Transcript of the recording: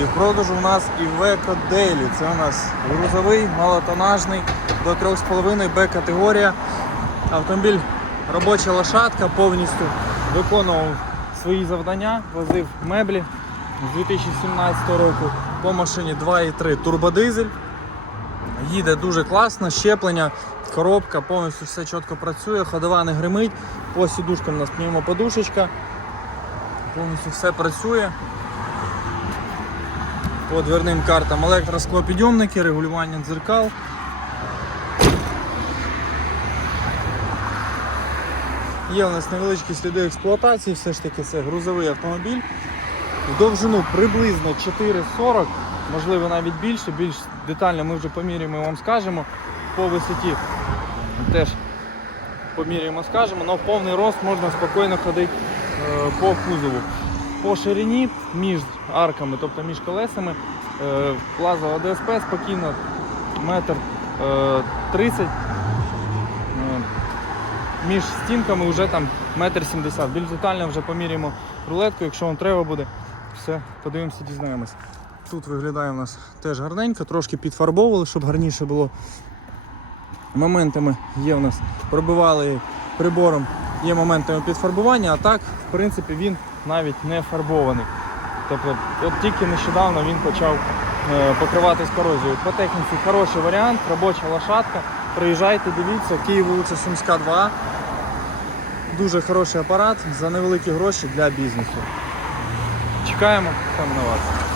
І в продажу у нас Iveco Daily. Це у нас грузовий, малотонажний, до 3,5 Б категорія. Автомобіль робоча лошадка, повністю виконував свої завдання, возив меблі з 2017 року по машині 2,3 турбодизель. Їде дуже класно, щеплення, коробка, повністю все чітко працює, ходова не гримить, по сідушкам у нас пневмоподушечка, повністю все працює. По дверним картам електросклопідйомники, регулювання дзеркал. Є у нас невеличкі сліди експлуатації, все ж таки це грузовий автомобіль. В довжину приблизно 4,40, можливо навіть більше, більш детально ми вже поміряємо і вам скажемо. По висоті теж поміряємо, скажемо, але в повний рост можна спокійно ходити е, по кузову. По ширині між арками, тобто між колесами, е, плазова ДСП спокійно метр е, 30. Е, між стінками вже там метр сімдесят. Більш детально вже поміряємо рулетку, якщо вам треба буде, все, подивимося, дізнаємось. Тут виглядає у нас теж гарненько, трошки підфарбовували, щоб гарніше було. Моментами є у нас, пробивали прибором, є моментами підфарбування, а так, в принципі, він навіть не фарбований. Тобто, от тільки нещодавно він почав е, покриватись корозією. По техніці хороший варіант, робоча лошадка. Приїжджайте, дивіться, Київ вулиця Сумська 2. Дуже хороший апарат за невеликі гроші для бізнесу. Чекаємо саме на вас.